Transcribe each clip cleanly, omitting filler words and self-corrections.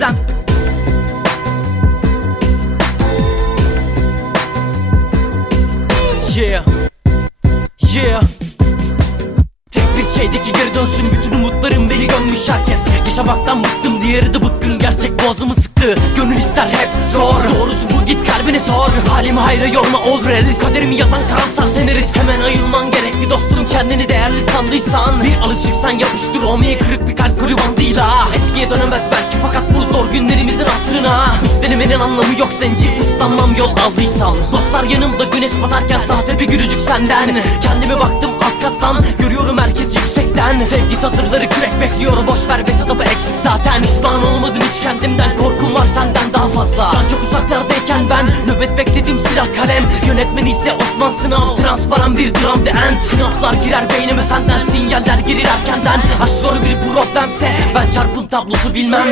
lan. Yeah, yeah. Tek bir şeydeki geri dönsün, bütün umutlarım beni gömmüş herkes. Yaşamaktan bıktım, diğeri de bıkkın, gerçek boğazımı sıktı. Gönül ister hep zor, doğrusu bu, git kalbini sor. Halimi hayra yorma, ol realist. Kaderimi yazan karamsar senarist. Hemen ayılman gerekli dostum, kendini değerli sandıysan. Bir alışıksan yapıştır olmaya, kırık bir kalp kurban değil ha. Eskiye dönemez belki fakat bu zor günlerimizin hatırına. Üstelemenin anlamı yok zenci, uslanmam yol aldıysan. Dostlar yanımda güneş batarken sahte bir gülücük senden. Kendime baktım alt kattan, görüyorum herkes yüksekten. Sevgi satırları kürek bekliyor, boşver be sadabı eksik zaten. Pişman olmadım hiç kendimden, korkum var senden daha fazla. Can çok uzaklardayken ben nöbet bekledim, silah kalem. Yönetmen ise Osman Sınav, transparan bir dram the end. Sınavlar girer beynime senden, sinyaller girir erkenden. Aşk zoru bir problemse ben çarpım tablosu bilmem.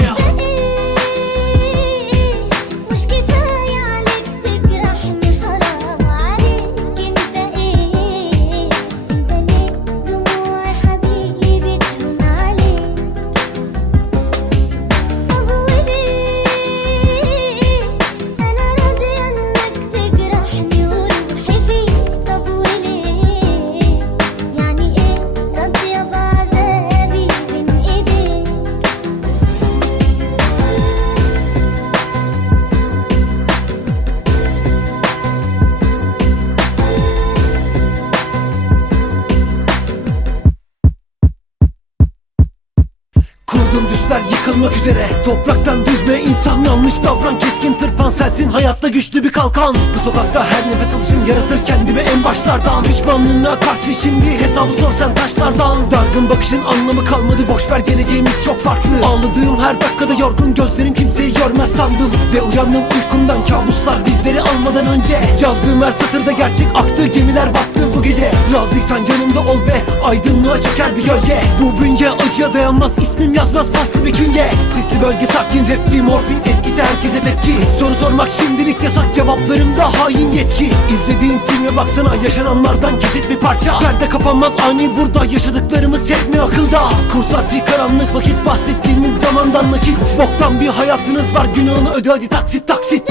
Kurduğum düşler yıkılmak üzere, topraktan düzme insan. Yanlış davran, keskin tırpan sensin, hayatta güçlü bir kalkan. Bu sokakta her nefes alışım yaratır kendimi en başlardan. Pişmanlığına karşı şimdi hesabı sorsan taşlardan. Dargın bakışın anlamı kalmadı, boşver geleceğimiz çok farklı. Ağladığım her dakikada yorgun gözlerim kimseyi görmez sandım. Ve uyandım uykumdan, kabuslar bizleri almadan önce. Yazdığım her satırda gerçek aktı, gemiler battı bu gece. Razıysan canımda ol ve aydınlığa çöker bir gölge. Bu bünye acıya dayanmaz, ismim yazmaz paslı bir künye. Sisli bölge sakin rapçi, morfin etkisi herkese tepki. Soru sormak şimdilik yasak, cevaplarımda hain yetki. İzlediğin filme baksana, yaşananlardan kesit bir parça. Perde kapanmaz ani burada, yaşadıklarımız hep mi akılda? Kursatlı karanlık vakit, bahsettiğimiz zamandan nakit. Boktan bir hayatınız var, günahını öde hadi taksit taksit.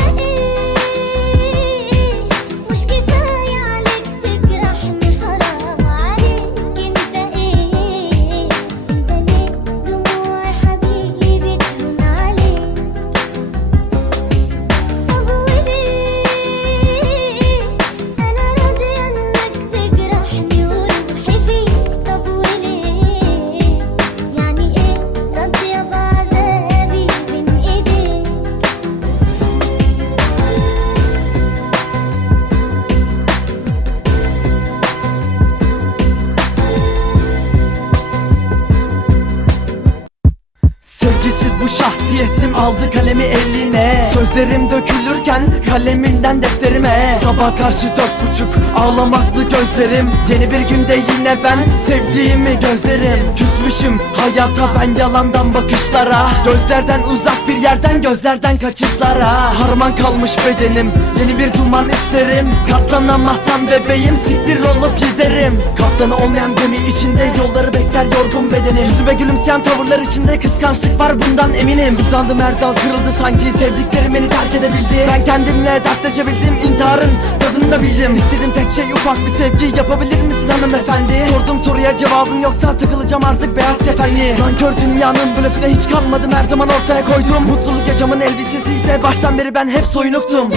Sevgisiz bu şahsiyetim aldı kalemi eline. Sözlerim dökülürken kalemimden defterime. Sabah karşı 4:30 ağlamaklı gözlerim. Yeni bir günde yine ben sevdiğimi gözlerim. Küsmüşüm hayata ben yalandan bakışlara. Gözlerden uzak bir yerden, gözlerden kaçışlara. Harman kalmış bedenim, yeni bir duman isterim. Katlanamazsam bebeğim siktir olup giderim. Kaptanı olmayan gemi içinde yolları bekler yorgun bedenim. Yüzüme gülümseyen tavırlar içinde kıskançlık var, bundan eminim. Uzandım her dal kırıldı sanki, sevdiklerim beni terk edebildi. Ben kendimle dertleşebildim, intiharın tadını da bildim. İstediğim tek şey ufak bir sevgi, yapabilir misin hanımefendi? Sordum soruya cevabım yoksa takılacağım artık beyaz kefenli. Nankör dünyanın blöfüne hiç kalmadım, her zaman ortaya koydum. Mutluluk yaşamın elbisesi ise baştan beri ben hep soyunuktum.